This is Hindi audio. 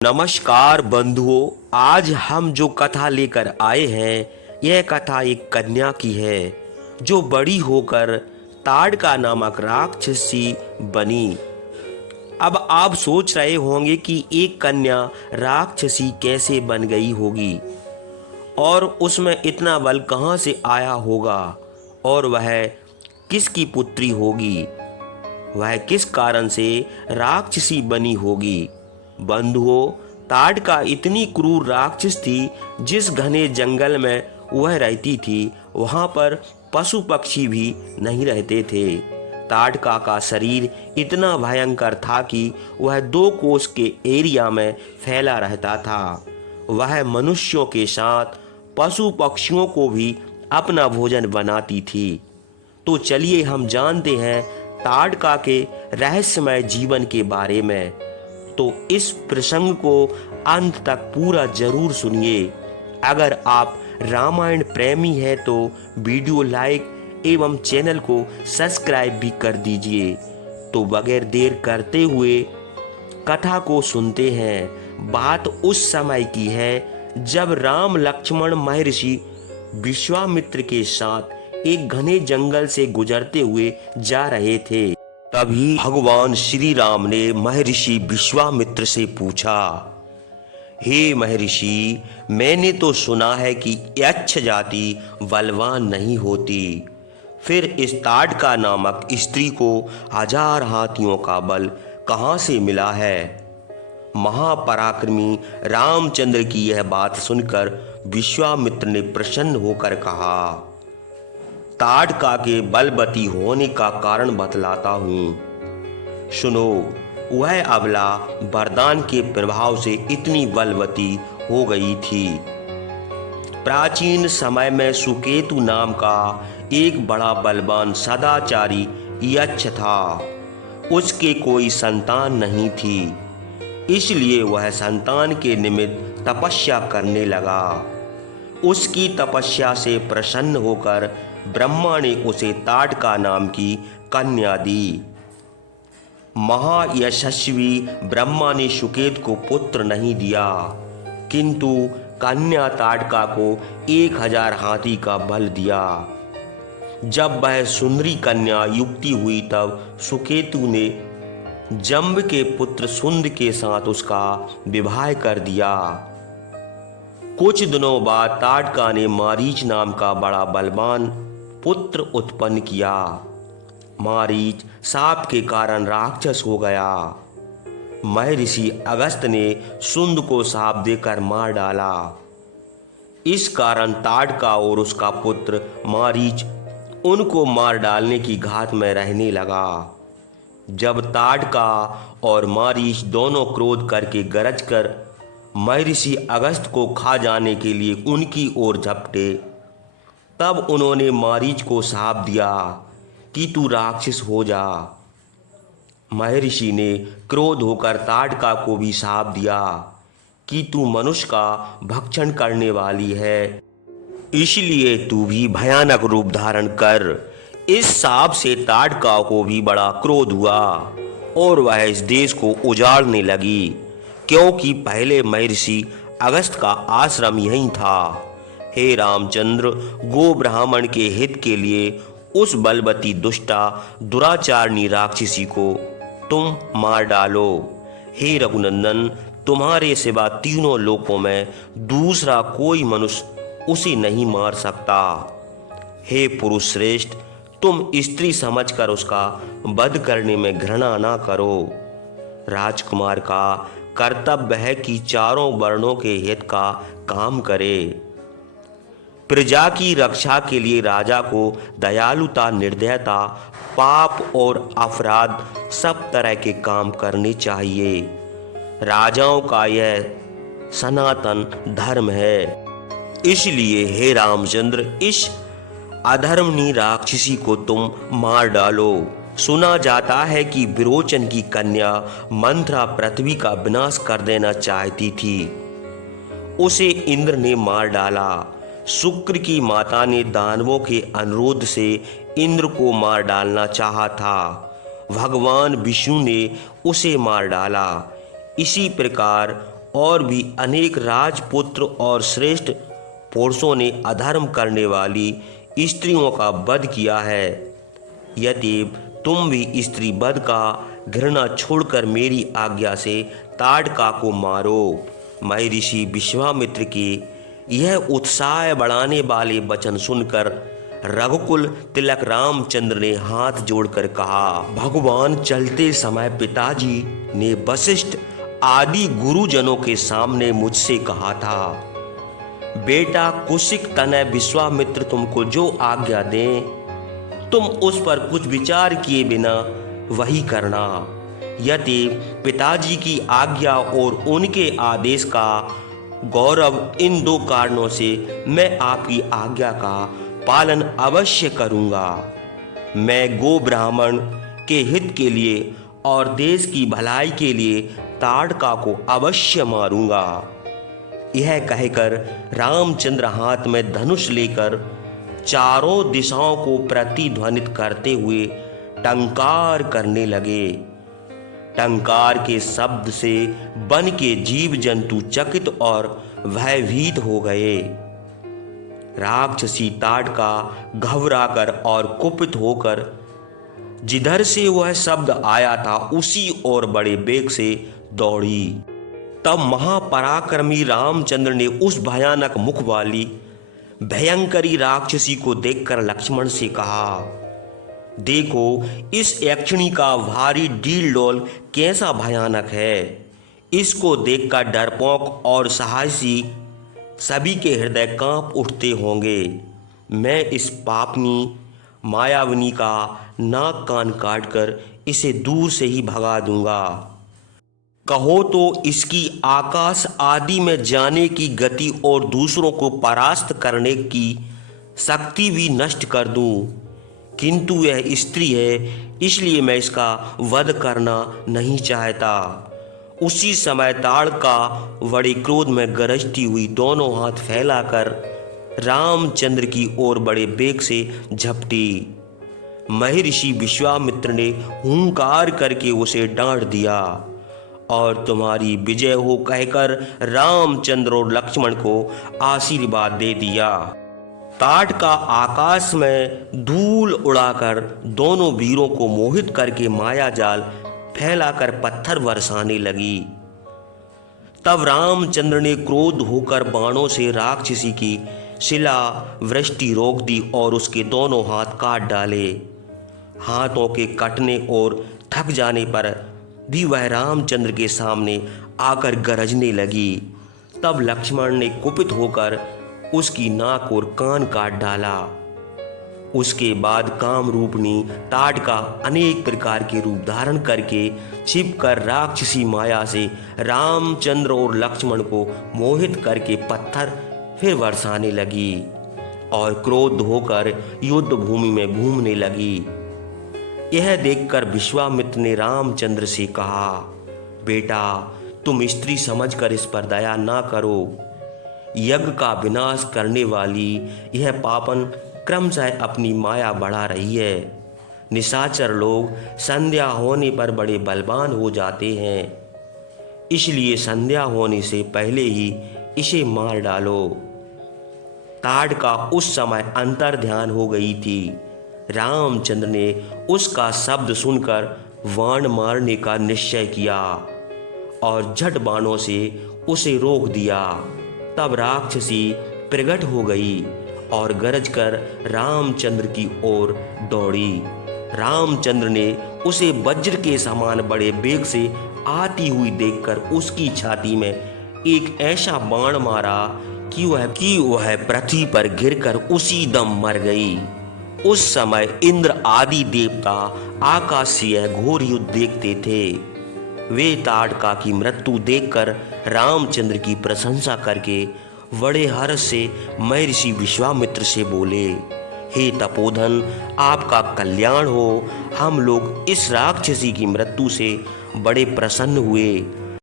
नमस्कार बंधुओं, आज हम जो कथा लेकर आए हैं यह कथा एक कन्या की है जो बड़ी होकर ताड़का नामक राक्षसी बनी। अब आप सोच रहे होंगे कि एक कन्या राक्षसी कैसे बन गई होगी और उसमें इतना बल कहाँ से आया होगा और वह किसकी पुत्री होगी, वह किस कारण से राक्षसी बनी होगी। बंधुओं, ताड़का इतनी क्रूर राक्षस थी, जिस घने जंगल में वह रहती थी वहां पर पशु पक्षी भी नहीं रहते थे। ताड़का का शरीर इतना भयंकर था कि वह 2 कोस के एरिया में फैला रहता था। वह मनुष्यों के साथ पशु पक्षियों को भी अपना भोजन बनाती थी। तो चलिए हम जानते हैं ताड़का के रहस्यमय जीवन के बारे में। तो इस प्रसंग को अंत तक पूरा जरूर सुनिए। अगर आप रामायण प्रेमी हैं तो वीडियो लाइक एवं चैनल को सब्सक्राइब भी कर दीजिए। तो बगैर देर करते हुए कथा को सुनते हैं। बात उस समय की है जब राम लक्ष्मण महर्षि विश्वामित्र के साथ एक घने जंगल से गुजरते हुए जा रहे थे। तभी भगवान श्री राम ने महर्षि विश्वामित्र से पूछा, हे महर्षि, मैंने तो सुना है कि यक्ष जाति बलवान नहीं होती, फिर इस ताड़का नामक स्त्री को 1000 हाथियों का बल कहाँ से मिला है। महापराक्रमी रामचंद्र की यह बात सुनकर विश्वामित्र ने प्रसन्न होकर कहा, ताड़का के बलवती होने का कारण बतलाता हूँ। सुनो, वह अबला वरदान के प्रभाव से इतनी बलवती हो गई थी। प्राचीन समय में सुकेतु नाम का एक बड़ा बलवान सदाचारी यक्ष था। उसके कोई संतान नहीं थी, इसलिए वह संतान के निमित्त तपस्या करने लगा। उसकी तपस्या से प्रसन्न होकर ब्रह्मा ने उसे ताड़का नाम की कन्या दी। महायशस्वी ब्रह्मा ने सुकेत को पुत्र नहीं दिया, किंतु कन्या ताड़का को 1000 हाथी का बल दिया। जब वह सुंदरी कन्या युक्ति हुई तब सुकेतु ने जम्ब के पुत्र सुंद के साथ उसका विवाह कर दिया। कुछ दिनों बाद ताड़का ने मारीच नाम का बड़ा बलवान पुत्र उत्पन्न किया। मारीच साप के कारण राक्षस हो गया। महर्षि अगस्त ने सुंद को साप देकर मार डाला। इस कारण ताड़का और उसका पुत्र मारीच उनको मार डालने की घात में रहने लगा। जब ताड़का और मारीच दोनों क्रोध करके गरज कर महर्षि अगस्त को खा जाने के लिए उनकी ओर झपटे, तब उन्होंने मारीच को शाप दिया कि तू राक्षस हो जा। महर्षि ने क्रोध होकर ताड़का को भी शाप दिया कि तू मनुष्य का भक्षण करने वाली है, इसलिए तू भी भयानक रूप धारण कर। इस शाप से ताड़का को भी बड़ा क्रोध हुआ और वह इस देश को उजाड़ने लगी, क्योंकि पहले महर्षि अगस्त का आश्रम यहीं था। हे रामचंद्र, गो ब्राह्मण के हित के लिए उस बलवती दुष्टा दुराचारणी राक्षसी को तुम मार डालो। हे रघुनंदन, तुम्हारे सिवा तीनों लोकों में दूसरा कोई मनुष्य उसे नहीं मार सकता। हे पुरुष श्रेष्ठ, तुम स्त्री समझकर उसका वध करने में घृणा ना करो। राजकुमार का कर्तव्य है कि चारों वर्णों के हित का काम करे। प्रजा की रक्षा के लिए राजा को दयालुता, निर्दयता, पाप और अपराध सब तरह के काम करने चाहिए। राजाओं का यह सनातन धर्म है। इसलिए हे रामचंद्र, इस अधर्मनी राक्षसी को तुम मार डालो। सुना जाता है कि विरोचन की कन्या मंथरा पृथ्वी का विनाश कर देना चाहती थी, उसे इंद्र ने मार डाला। शुक्र की माता ने दानवों के अनुरोध से इंद्र को मार डालना चाहा था, भगवान विष्णु ने उसे मार डाला। इसी प्रकार और भी अनेक राजपुत्र और श्रेष्ठ पुरुषों ने अधर्म करने वाली स्त्रियों का वध किया है। यदि तुम भी स्त्री वध का घृणा छोड़कर मेरी आज्ञा से ताड़का को मारो। महर्षि विश्वामित्र के यह उत्साह बढ़ाने वाले वचन सुनकर रघुकुल तिलक रामचंद्र ने हाथ जोड़कर कहा, भगवान चलते समय पिताजी ने वशिष्ठ आदि गुरुजनों के सामने मुझसे कहा था, बेटा कुशिक तनय विश्वामित्र तुमको जो आज्ञा दें तुम उस पर कुछ विचार किए बिना वही करना। यदि पिताजी की आज्ञा और उनके आदेश का गौरव, इन दो कारणों से मैं आपकी आज्ञा का पालन अवश्य करूंगा। मैं गो ब्राह्मण के हित के लिए और देश की भलाई के लिए ताड़का को अवश्य मारूंगा। यह कहकर रामचंद्र हाथ में धनुष लेकर चारों दिशाओं को प्रतिध्वनित करते हुए टंकार करने लगे। टंकार के शब्द से वन के जीव जंतु चकित और भयभीत हो गए। राक्षसी ताड़का घबराकर और कुपित होकर जिधर से वह शब्द आया था उसी ओर बड़े वेग से दौड़ी। तब महापराक्रमी रामचंद्र ने उस भयानक मुख वाली भयंकरी राक्षसी को देखकर लक्ष्मण से कहा, देखो इस यक्षिणी का भारी डील डोल कैसा भयानक है। इसको देखकर डरपोक और साहसी सभी के हृदय कांप उठते होंगे। मैं इस पापनी मायाविनी का नाक कान काटकर इसे दूर से ही भगा दूंगा। कहो तो इसकी आकाश आदि में जाने की गति और दूसरों को परास्त करने की शक्ति भी नष्ट कर दूं, किंतु यह स्त्री है इसलिए मैं इसका वध करना नहीं चाहता। उसी समय ताड़का बड़े क्रोध में गरजती हुई दोनों हाथ फैलाकर रामचंद्र की ओर बड़े वेग से झपटी। महर्षि विश्वामित्र ने हुंकार करके उसे डांट दिया और तुम्हारी विजय हो कहकर रामचंद्र और लक्ष्मण को आशीर्वाद दे दिया। ताड़का आकाश में धूल उड़ाकर दोनों वीरों को मोहित करके माया जाल फैलाकर पत्थर बरसाने लगी। तब रामचंद्र ने क्रोध होकर बाणों से राक्षसी की शिला वृष्टि रोक दी और उसके दोनों हाथ काट डाले। हाथों के कटने और थक जाने पर भी वह रामचंद्र के सामने आकर गरजने लगी। तब लक्ष्मण ने कुपित होकर उसकी नाक और कान काट डाला। उसके बाद कामरूपिणी ताड़का अनेक प्रकार के रूप धारण करके छिपकर राक्षसी माया से रामचंद्र और लक्ष्मण को मोहित करके पत्थर फिर बरसाने लगी और क्रोध होकर युद्ध भूमि में घूमने लगी। यह देखकर विश्वामित्र ने रामचंद्र से कहा, बेटा तुम स्त्री समझकर इस पर दया ना करो। यज्ञ का विनाश करने वाली यह पापन क्रमशः अपनी माया बढ़ा रही है। निशाचर लोग संध्या होने पर बड़े बलवान हो जाते हैं, इसलिए संध्या होने से पहले ही इसे मार डालो। ताड़का उस समय अंतर ध्यान हो गई थी। रामचंद्र ने उसका शब्द सुनकर वाण मारने का निश्चय किया और झट बाणों से उसे रोक दिया। तब राक्षसी प्रकट हो गई और गरजकर रामचंद्र की ओर दौड़ी। रामचंद्र ने उसे वज्र के समान बड़े वेग से आती हुई देखकर उसकी छाती में एक ऐसा बाण मारा कि वह पृथ्वी पर गिरकर उसी दम मर गई। उस समय इंद्र आदि देवता आकाशीय घोर युद्ध देखते थे। वे ताड़का की मृत्यु देखकर रामचंद्र की प्रशंसा करके बड़े हर्ष से महर्षि विश्वामित्र से बोले, हे तपोधन आपका कल्याण हो। हम लोग इस राक्षसी की मृत्यु से बड़े प्रसन्न हुए।